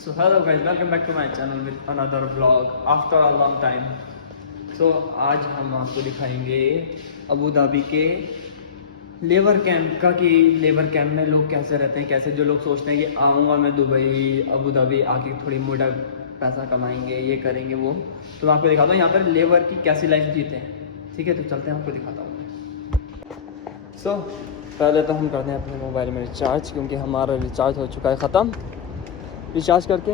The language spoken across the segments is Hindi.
So hello guys, welcome back to my channel with another vlog after a long time. So आज हम आपको दिखाएंगे अबू धाबी के लेबर कैंप का कि लेबर कैंप में लोग कैसे रहते हैं, कैसे जो लोग सोचते हैं कि आऊँगा मैं दुबई अबू धाबी आके थोड़ी मोटा पैसा कमाएंगे, ये करेंगे वो, तो मैं आपको दिखाता हूँ यहाँ पर लेबर की कैसी लाइफ जीते हैं। ठीक है, तो चलते हैं, आपको दिखाता हूँ। सो पहले तो हम करते हैं अपने मोबाइल में रिचार्ज, क्योंकि हमारा रिचार्ज हो चुका है ख़त्म। रिचार्ज करके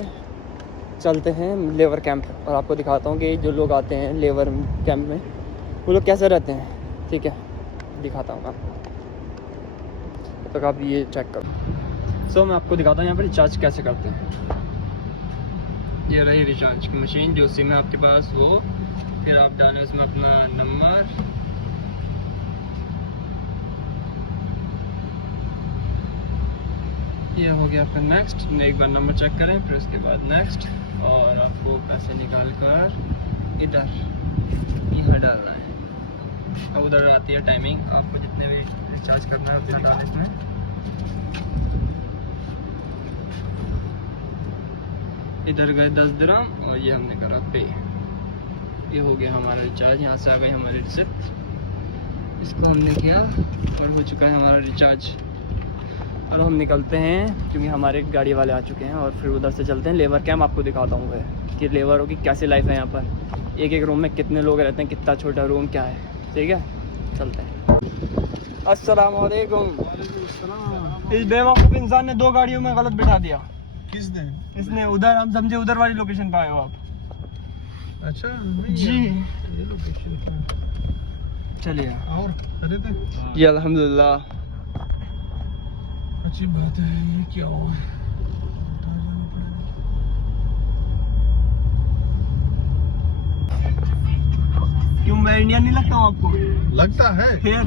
चलते हैं लेबर कैंप और आपको दिखाता हूँ कि जो लोग आते हैं लेबर कैंप में वो लोग कैसे रहते हैं। ठीक है, दिखाता हूँ आपको, तब तक आप ये चेक करो। सो मैं आपको दिखाता हूँ यहाँ पर रिचार्ज कैसे करते हैं। ये रही रिचार्ज की मशीन, जो सिम है आपके पास वो, फिर आप डालें उसमें अपना नंबर, ये हो गया आपका नेक्स्ट। एक बार नंबर चेक करें, फिर उसके बाद नेक्स्ट, और आपको पैसे निकाल कर इधर यहाँ डालना है और उधर आती है टाइमिंग, आपको जितने भी रिचार्ज करना है उतना डालें इसमें। इधर गए 10 दिरहम और ये हमने करा पे। ये हो गया हमारा रिचार्ज, यहाँ से आ गई हमारी रिसिप्ट, इसको हमने किया और हो चुका है हमारा रिचार्ज। और हम निकलते हैं क्योंकि हमारे गाड़ी वाले आ चुके हैं, और फिर उधर से चलते हैं लेबर कैंप। आपको दिखाता हूँ मैं कि लेबरों की कैसी लाइफ है यहाँ पर, एक एक रूम में कितने लोग रहते हैं, कितना छोटा रूम क्या है। ठीक है, चलते हैं। अस्सलाम वालेकुम। इस बेवकूफ़ इंसान ने 2 गाड़ियों में गलत बिठा दिया। किसने? इसने उधर, हम समझे उधर वाली लोकेशन पे आए हो आप। अच्छा जी, ये लोकेशन क्या? चलिए। और अरे थे जी अल्हम्दुलिल्लाह। अच्छी बात है। ये क्या हो? क्यों मैं इंडियन नहीं लगता हूँ आपको? लगता है, फिर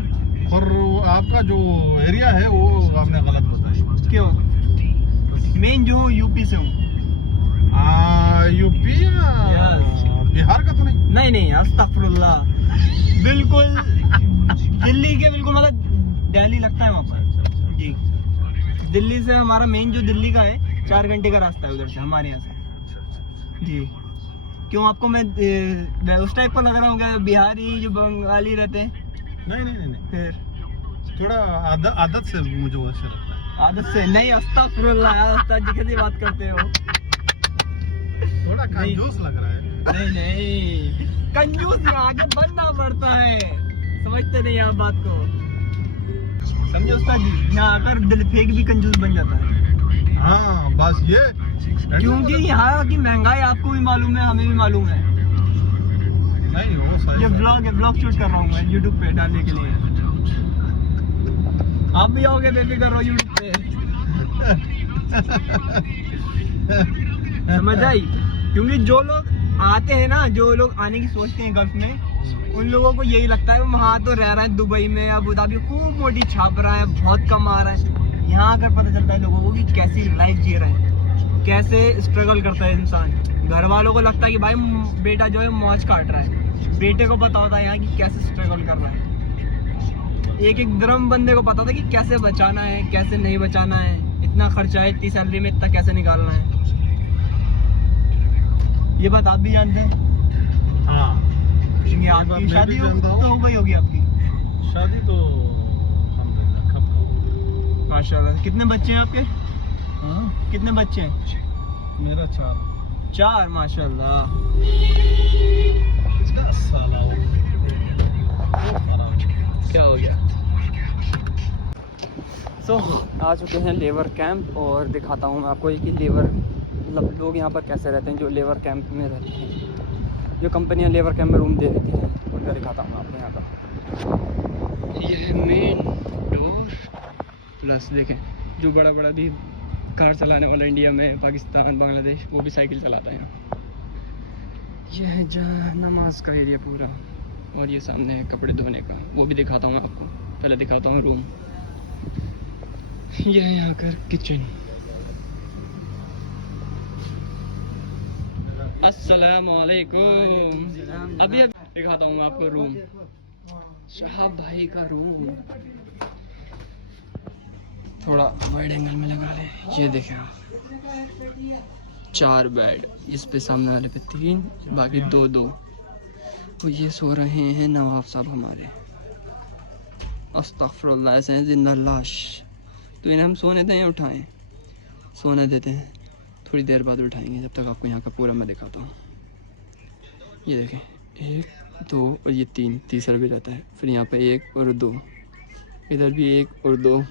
पर आपका जो एरिया है वो आपने गलत बताया। क्यों? मैं जो यूपी से हूँ। यूपी या बिहार का तो नहीं? नहीं नहीं, अस्तगफुरुल्लाह, बिल्कुल दिल्ली के बिल्कुल, मतलब दिल्ली लगता है वहाँ पर। जी, दिल्ली से हमारा मेन जो दिल्ली का है 4 घंटे का रास्ता है उधर से, हमारे यहाँ से। जी, क्यों आपको मैं उस टाइप का लग रहा हूँ क्या, बिहारी जो बंगाली रहते हैं? नहीं नहीं नहीं, नहीं। फिर थोड़ा आदत से मुझे वैसे लगता है। आदत से नहीं, अस्तगफुरुल्लाह यार, उस्ताद जी कैसी बात करते हो? थोड़ा कंजूस लग रहा है। नहीं नहीं, कंजूस आगे बनना पड़ता है, समझते नहीं आप बात को, समझे उस्ताद जी? यहाँ आकर दिल फेंक भी कंजूस बन जाता है। हाँ बस ये, क्योंकि यहाँ की महंगाई आपको भी मालूम है, हमें भी मालूम है। नहीं हो सही। ये ब्लॉग शूट कर रहा हूँ मैं यूट्यूब पे डालने के लिए, आप भी आओगे बेफिक्र रहो यूट्यूब पे। समझ आई? क्योंकि जो लोग आते हैं ना, जो लोग आने की सोचते हैं गल्फ में, उन लोगों को यही लगता है वहाँ तो रह रहा है दुबई में, अबू धाबी खूब मोटी छाप रहा है, बहुत कमा रहा है। यहाँ आकर पता चलता है लोगों को कि कैसी लाइफ जी रहे हैं, कैसे स्ट्रगल करता है इंसान। घर वालों को लगता है कि भाई बेटा जो है मौज काट रहा है, बेटे को पता होता है यहाँ की कैसे स्ट्रगल कर रहा है। एक एक दिरहम बंदे को पता था कि कैसे बचाना है, कैसे नहीं बचाना है, इतना खर्चा है, इतनी सैलरी में इतना कैसे निकालना है। ये बात आप भी जानते हैं। हाँ, आपकी शादी हो गई होगी आपकी? शादी तो अल्हम्दुलिल्लाह कब का। माशाल्लाह। कितने बच्चे हैं आपके? हाँ, कितने बच्चे हैं? मेरा 4। माशाल्लाह। इसका साला हो। क्या हो गया? सो आ चुके हैं लेबर कैंप, और दिखाता हूँ मैं आपको कि लेबर मतलब लोग यहाँ पर कैसे रहते हैं, जो लेबर कैंप में रहते हैं, जो कंपनियाँ लेबर कैंप में रूम दे देती हैं, उनका दिखाता हूँ मैं आपको यहाँ पर। ये है मेन डोर, प्लस देखें जो बड़ा बड़ा भी कार चलाने वाला इंडिया में, पाकिस्तान, बांग्लादेश, वो भी साइकिल चलाता है यहाँ। ये है जहाँ नमाज का एरिया पूरा, और ये सामने है कपड़े धोने का, वो भी दिखाता हूँ आपको। पहले दिखाता हूँ रूम। ये है यहाँ का किचन। अस्सलाम वालेकुम। अभी दिखाता हूँ आपको रूम, शहाब भाई का रूम। थोड़ा वाइड एंगल में लगा ले, ये देखें आप, 4 बेड, इस पे सामने वाले पे 3, बाकी 2-2। तो ये सो रहे हैं नवाब साहब हमारे। अस्तगफुरुल्लाह, ऐसे हैं जिंदा लाश। तो इन्हें हम सोने दें या उठाएं? सोने देते हैं, थोड़ी देर बाद उठाएंगे। जब तक आपको यहाँ का पूरा मैं दिखाता हूँ। ये देखें, 1 2 और ये 3, तीसरा भी रहता है। फिर यहाँ पे 1 और 2, इधर भी 1 और 2,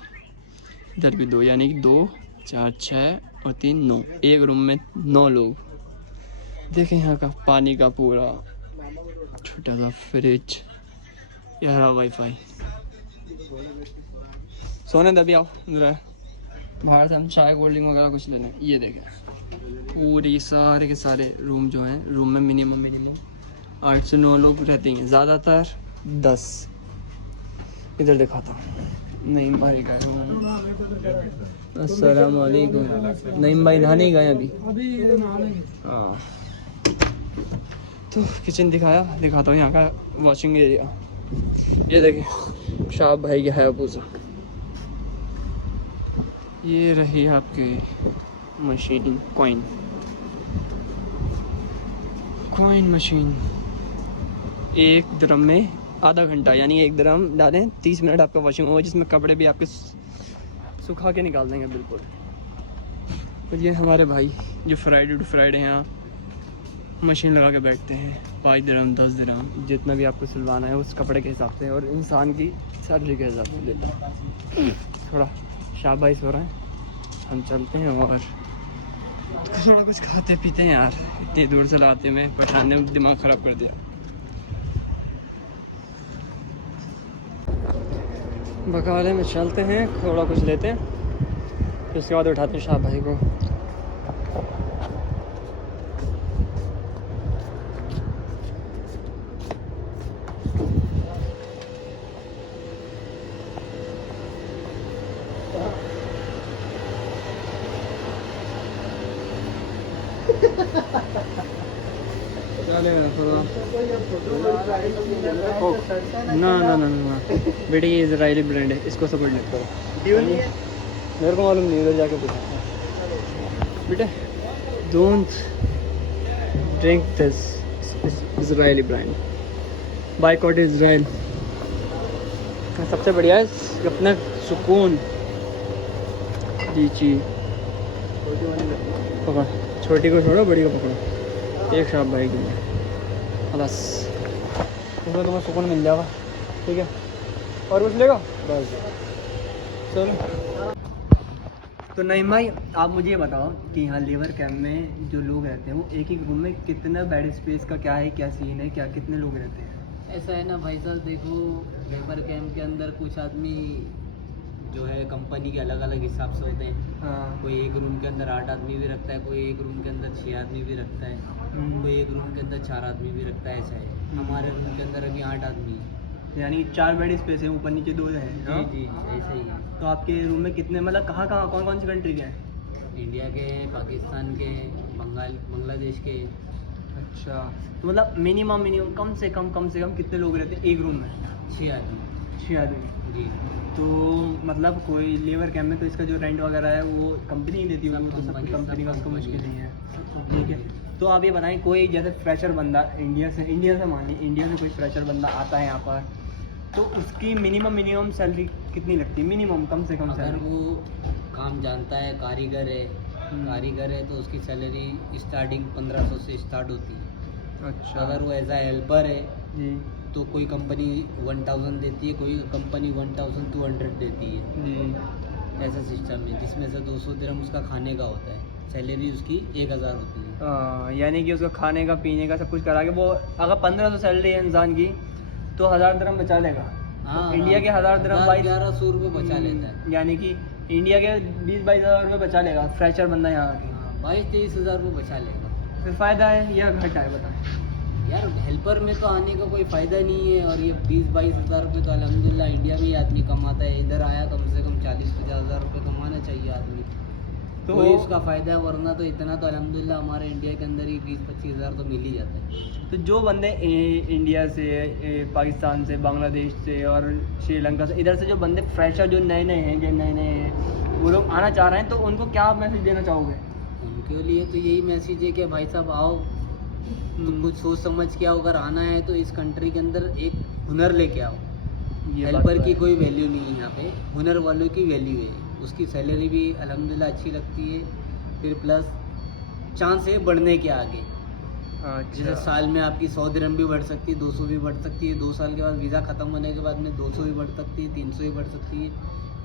इधर भी 2, यानी कि 2 4 6 और 3 9। एक रूम में 9 लोग। देखें यहाँ का पानी का पूरा छोटा सा फ्रिज, यहाँ वाईफाई। सोने दे, अभी आओ इधर। बाहर से हम चाय कोल्ड ड्रिंक वगैरह कुछ लेना है। ये देखें, पूरी सारे के सारे रूम जो हैं, रूम में मिनिमम 8 से 9 लोग रहते हैं, ज़्यादातर 10। इधर दिखाता हूँ, नईम भाई गए हूँ। अस्सलाम वालेकुम। नईम भाई नहाने गए अभी। हाँ, तो किचन दिखाता हूँ यहाँ का वॉशिंग एरिया। ये देखें, शाह भाई के हायाबुसा। ये रही आपकी मशीन, कॉइन मशीन। 1 दिरहम में आधा घंटा, यानी 1 दिरहम डालें 30 मिनट आपका वॉशिंग होगा, जिसमें कपड़े भी आपके सुखा के निकाल देंगे बिल्कुल। और ये हमारे भाई जो फ्राइडे टू फ्राइडे यहाँ मशीन लगा के बैठते हैं। 5 दिरहम 10 दिरहम जितना भी आपको सिलवाना है उस कपड़े के हिसाब से और इंसान की सैलरी के हिसाब से लेते हैं। थोड़ा शाह भाई सो रहे हैं, हम चलते हैं और थोड़ा कुछ खाते पीते हैं यार। इतनी दूर से लाते हुए पठान ने दिमाग ख़राब कर दिया। बकाले में चलते हैं, थोड़ा कुछ लेते हैं, फिर उसके बाद उठाते हैं शाह भाई को। ना बेटे, ये इजरायली ब्रांड है, इसको सपोर्ट नहीं करो। मेरे को मालूम नहीं, उधर जाके पूछा। बेटे don't drink this Israeli brand, boycott Israel. सबसे बढ़िया है अपना सुकून। लीची पकड़, छोटी को छोड़ो, बड़ी को पकड़ो। एक शाह भाई के लिए बस, उसमें तुम्हें सुकून मिल जाएगा। ठीक है, और कुछ लेगा बस। चलो, तो नईम भाई आप मुझे ये बताओ कि यहाँ लेबर कैंप में जो लोग रहते हैं वो एक एक रूम में कितना बेड स्पेस का क्या है, क्या सीन है, क्या कितने लोग रहते हैं? ऐसा है ना भाई साहब, देखो लेबर कैंप के अंदर कुछ आदमी जो है कंपनी के अलग अलग हिसाब से होते हैं। हाँ, कोई एक रूम के अंदर 8 आदमी भी रखता है, कोई एक रूम के अंदर 6 आदमी भी रखता है, कोई एक रूम के अंदर 4 आदमी भी रखता है। ऐसा है, हमारे रूम के अंदर अभी 8 आदमी है, यानी 4 बेड स्पेस है, ऊपर नीचे 2 है। जी जी ऐसा ही है। तो आपके रूम में कितने, मतलब कहाँ कौन कौन सी कंट्री के हैं? इंडिया के, पाकिस्तान के, बांग्लादेश के। अच्छा, तो मतलब मिनिमम कम से कम कितने लोग रहते हैं एक रूम में? 6 आदमी। 6 आदमी। जी। तो मतलब कोई लेबर कैंप में तो इसका जो रेंट वगैरह है वो कंपनी ही देती होगी, वो तो सब कंपनी का उसको मुश्किल नहीं है। ठीक है, तो आप ये बताएं, कोई जैसे फ्रेशर बंदा इंडिया से मानिए इंडिया से कोई फ्रेशर बंदा आता है यहाँ पर, तो उसकी मिनिमम सैलरी कितनी लगती है? मिनिमम कम से कम अगर सैलरी? वो काम जानता है, कारीगर है तो उसकी सैलरी स्टार्टिंग 1500 से स्टार्ट होती है। अच्छा, अगर वो एज आ हेल्पर है जी तो कोई कंपनी 1000 देती है, कोई कंपनी 1200 देती है। जी। ऐसा सिस्टम है, जिसमें से 200 दिरहम उसका खाने का होता है। सैलरी उसकी 1000 होती है। यानी कि उसको खाने का पीने का सब कुछ करा के वो अगर 1500 सैलरी है इंसान की तो 1000 दिरहम बचा लेगा। हाँ, इंडिया के 1000 दिरहम 1100 रुपये बचा लेता है। यानी कि इंडिया के 20-22 हज़ार रुपये बचा लेगा फ्रेशर बंदा यहाँ के। 22-23 हज़ार रुपये बचा लेगा। फिर फ़ायदा है या घाटा है बताएं? यार हेल्पर में तो आने का कोई फ़ायदा नहीं है, और ये 20-22 हज़ार रुपये तो अल्हम्दुलिल्लाह इंडिया में ही आदमी कमाता है। इधर आया कम से कम 40-50 हज़ार रुपये कमाना चाहिए आदमी, तो वही उसका फ़ायदा है। वरना तो इतना तो अल्हम्दुलिल्लाह हमारे इंडिया के अंदर ही 20-25 हज़ार तो मिल ही जाता है। तो जो बंदे इंडिया से, पाकिस्तान से, बांग्लादेश से और श्रीलंका से, इधर से जो बंदे फ्रेशर जो नए हैं वो लोग आना चाह रहे हैं, तो उनको क्या आप मैसेज देना चाहोगे? उनके लिए तो यही मैसेज है कि भाई साहब आओ, तुम कुछ सोच समझ के आओ, अगर आना है तो इस कंट्री के अंदर एक हुनर लेके आओ। ये बात हेल्पर तो की है। कोई वैल्यू नहीं है यहाँ पे, हुनर वालों की वैल्यू है। उसकी सैलरी भी अल्हम्दुलिल्लाह अच्छी लगती है, फिर प्लस चांस है बढ़ने के आगे। जैसे अच्छा साल में आपकी 100 दिरहम भी बढ़ सकती है, 200 भी बढ़ सकती है, 2 साल के बाद वीज़ा ख़त्म होने के बाद में 200 भी बढ़ सकती है, 300 भी बढ़ सकती है।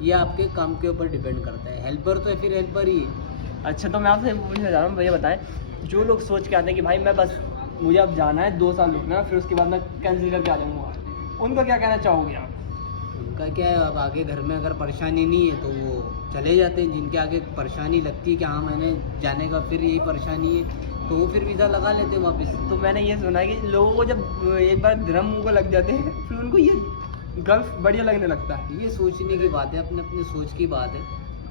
ये आपके काम के ऊपर डिपेंड करता है। हेल्पर तो फिर हेल्पर ही है। अच्छा, तो मैं आपसे पूछना चाह रहा हूँ, भैया बताएं, जो लोग सोच के आते हैं कि भाई मैं बस मुझे अब जाना है, 2 साल रुकना है, फिर उसके बाद मैं कैंसिल करके आ जाऊँगा, उनका क्या कहना चाहोगे आप? उनका क्या है, अब आगे घर में अगर परेशानी नहीं है तो वो चले जाते हैं। जिनके आगे परेशानी लगती है कि हाँ मैंने जाने का फिर यही परेशानी है, तो वो फिर वीज़ा लगा लेते हैं वापस। तो मैंने ये सुना है कि लोगों को जब एक बार दिरहम मुंह को लग जाते हैं, फिर उनको ये गल्फ बढ़िया लगने लगता है। ये सोचने की बात है, अपने अपने सोच की बात है।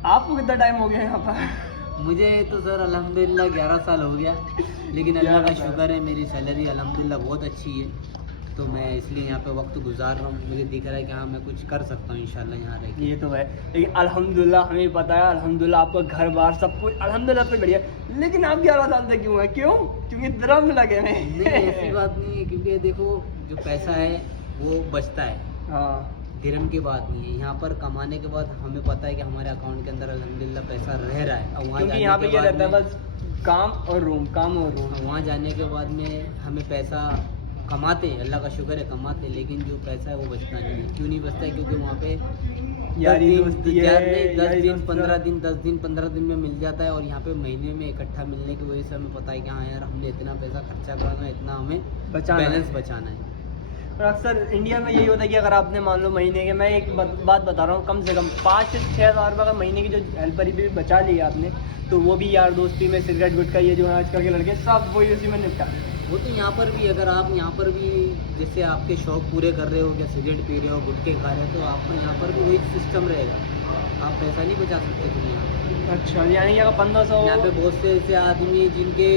आपको कितना टाइम हो गया यहाँ पर? मुझे तो सर अल्हम्दुलिल्लाह 11 साल हो गया, लेकिन अल्लाह का 11 साल। शुक्र है मेरी सैलरी अल्हम्दुलिल्लाह बहुत अच्छी है, तो मैं इसलिए यहाँ पे वक्त गुजार रहा हूँ। मुझे दिख रहा है कि हाँ मैं कुछ कर सकता हूँ इंशाल्लाह यहाँ रह के। ये तो है, लेकिन अल्हम्दुलिल्लाह हमें पता है, अल्हम्दुलिल्लाह आपका घर बार सब कुछ अल्हम्दुलिल्लाह पे बढ़िया, लेकिन आप 11 साल से क्यों है? क्यों? क्योंकि दिरहम लगे नहीं, ऐसी हैं। बात नहीं है, क्योंकि देखो जो पैसा है वो बचता है, हाँ, दिरहम की बात नहीं है। यहाँ पर कमाने के बाद हमें पता है कि हमारे अकाउंट के अंदर अल्हम्दुलिल्लाह पैसा रह रहा है। और वहाँ क्योंकि जाने यहाँ पे के ये बाद रहता है में- बस काम और रूम, काम और रूम। वहाँ जाने के बाद में हमें पैसा कमाते हैं, अल्लाह का शुक्र है कमाते हैं, लेकिन जो पैसा है वो बचता नहीं है। क्यों नहीं बचता है? क्योंकि वहाँ पे यारी 10 दोस्ती दिन, है, नहीं 10 यारी दिन दोस्ती 15 है। दिन 10 दिन 15 दिन में मिल जाता है, और यहाँ पे महीने में इकट्ठा मिलने की वजह से हमें पता है कि हाँ यार हमने इतना पैसा खर्चा करना है, इतना हमें बचाना है। बैलेंस बचाना है। और अक्सर इंडिया में यही होता है कि अगर आपने मान लो महीने के, मैं एक बात बता रहा हूँ, कम से कम 5 से 6 हज़ार रुपये का महीने की जो हेल्पर भी बचा लिया आपने, तो वो भी यार दोस्ती में सिगरेट गुटखा ये जो है आजकल के लड़के सब वही उसी में निपटा। वो तो यहाँ पर भी, अगर आप यहाँ पर भी जैसे आपके शौक पूरे कर रहे हो, क्या सिगरेट पी रहे हो, गुटखे खा रहे हो, तो आपको यहाँ पर भी वही सिस्टम रहेगा। आप पैसा नहीं बचा सकते दुनिया। अच्छा, यानी कि अगर 1500 यहाँ पे बहुत से ऐसे आदमी हैं जिनके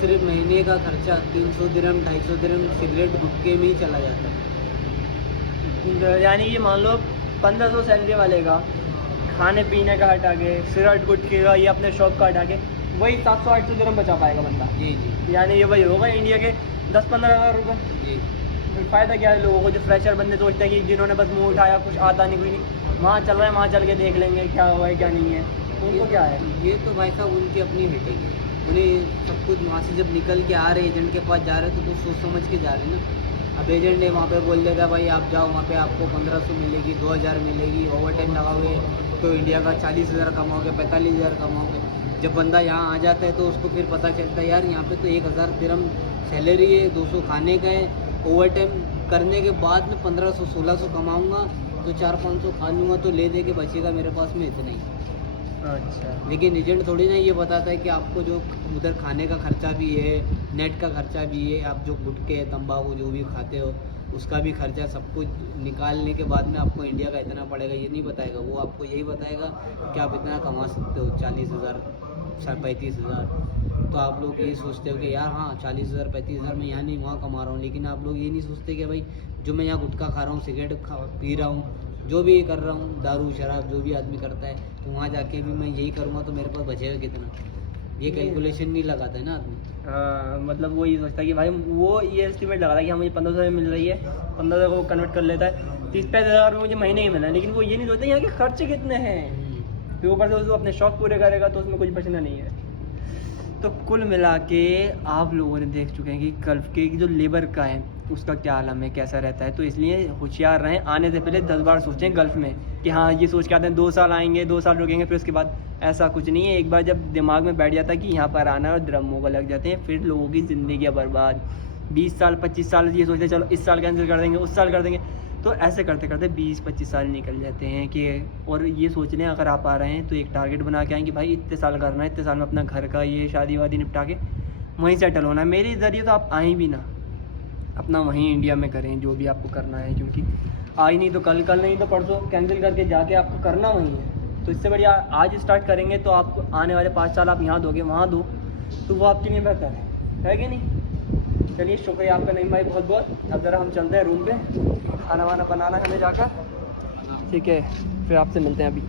सिर्फ महीने का खर्चा 300 दिरहम 250 दिरहम सिगरेट गुटखे में ही चला जाता है। यानी कि मान लो 1500 सैलरी वाले का खाने पीने का हटा के, सिगरेट गुटखे का, ये अपने शौक का हटा के, वही 700-800 दिरहम बचा पाएगा बंदा। जी जी यानी ये वही होगा इंडिया के 10-15 हज़ार रुपये। जी। फिर फ़ायदा क्या है लोगों को? जो फ्रेशर बंदे सोचते हैं कि जिन्होंने बस मुंह उठाया, कुछ आता नहीं, कुछ नहीं, वहाँ चल रहा है, वहाँ चल के देख लेंगे क्या हुआ है क्या नहीं है, उनको क्या है? ये तो भाई साहब उनकी अपनी हेडेक है। उन्हें सब कुछ वहाँ से जब निकल के आ रहे एजेंट के पास जा रहे हैं, तो कुछ सोच समझ के जा रहे हैं ना। अब एजेंट ने वहाँ पे बोल देगा भाई आप जाओ, वहाँ पे आपको 1500 मिलेगी, 2000 मिलेगी, ओवर टाइम लगाओगे तो इंडिया का 40,000 कमाओगे, 45,000 कमाओगे। जब बंदा यहाँ आ जाता है तो उसको फिर पता चलता है यार यहाँ पे तो 1000 दिरहम सैलरी है, 200 खाने का है, ओवर टाइम करने के बाद में 1500-1600 कमाऊँगा, तो 400-500 खा लूँगा, तो ले दे के बचेगा मेरे पास में इतना ही। अच्छा, लेकिन एजेंट थोड़ी ना ये बताता है कि आपको जो उधर खाने का खर्चा भी है, नेट का खर्चा भी है, आप जो गुटखे तंबाकू जो भी खाते हो उसका भी खर्चा, सब कुछ निकालने के बाद में आपको इंडिया का इतना पड़ेगा, ये नहीं बताएगा। वो आपको यही बताएगा कि आप इतना कमा सकते हो, 40,000 35,000। तो आप लोग ये सोचते हो कि यार हाँ 40,000 35,000 मैं यहाँ नहीं वहाँ कमा रहा हूँ, लेकिन आप लोग ये नहीं सोचते कि भाई जो मैं यहाँ गुटखा खा रहा हूँ, सिगरेट पी रहा हूँ, जो भी कर रहा हूँ, दारू शराब जो भी आदमी करता है, तो वहाँ जाके भी मैं यही करूँगा तो मेरे पास बचेगा कितना। ये कैलकुलेशन नहीं लगाता है ना आदमी। हाँ, मतलब वो ये सोचता है कि भाई वो ये एस्टिमेट लगा रहा है कि हाँ मुझे 1500 में मिल रही है, 1500 को कन्वर्ट कर लेता है, 30-35 हज़ार में मुझे महीने ही मिला है, लेकिन वो ये नहीं सोचता यहाँ के खर्चे कितने हैं। फिर ऊपर से उसको अपने शौक पूरे करेगा तो उसमें कुछ बचना नहीं है। तो कुल मिला के आप लोगों ने देख चुके हैं कि गल्फ़ के जो लेबर का है उसका क्या आलम है, कैसा रहता है। तो इसलिए होशियार रहें, आने से पहले 10 बार सोचें गल्फ़ में कि हाँ ये सोच के आते हैं 2 साल आएंगे, 2 साल रुकेंगे, फिर उसके बाद ऐसा कुछ नहीं है। एक बार जब दिमाग में बैठ जाता है कि यहाँ पर आना है और ड्रमों को लग जाते हैं, फिर लोगों की ज़िंदगी बर्बाद। 20 साल 25 साल ये सोचते चलो इस साल कैंसिल कर देंगे, उस साल कर देंगे, तो ऐसे करते करते 20-25 साल निकल जाते हैं कि। और ये सोच लें अगर आप आ रहे हैं तो एक टारगेट बना के आएँ कि भाई इतने साल करना है, इतने साल में अपना घर का ये शादी वादी निपटा के वहीं सेटल होना है। मेरे ज़रिए तो आप आएँ भी ना, अपना वहीं इंडिया में करें जो भी आपको करना है, क्योंकि आज नहीं तो कल, कल नहीं तो परसों कैंसिल करके जाके आपको करना वहीं है। तो इससे बढ़िया आज स्टार्ट करेंगे तो आपको आने वाले 5 साल आप यहाँ दोगे वहाँ दो, तो वो आपके लिए बेहतर है कि नहीं। चलिए शुक्रिया आपका नईम भाई बहुत बहुत। अब ज़रा हम चलते हैं रूम पे, खाना वाना बनाना है हमें जाकर, ठीक है, फिर आपसे मिलते हैं अभी।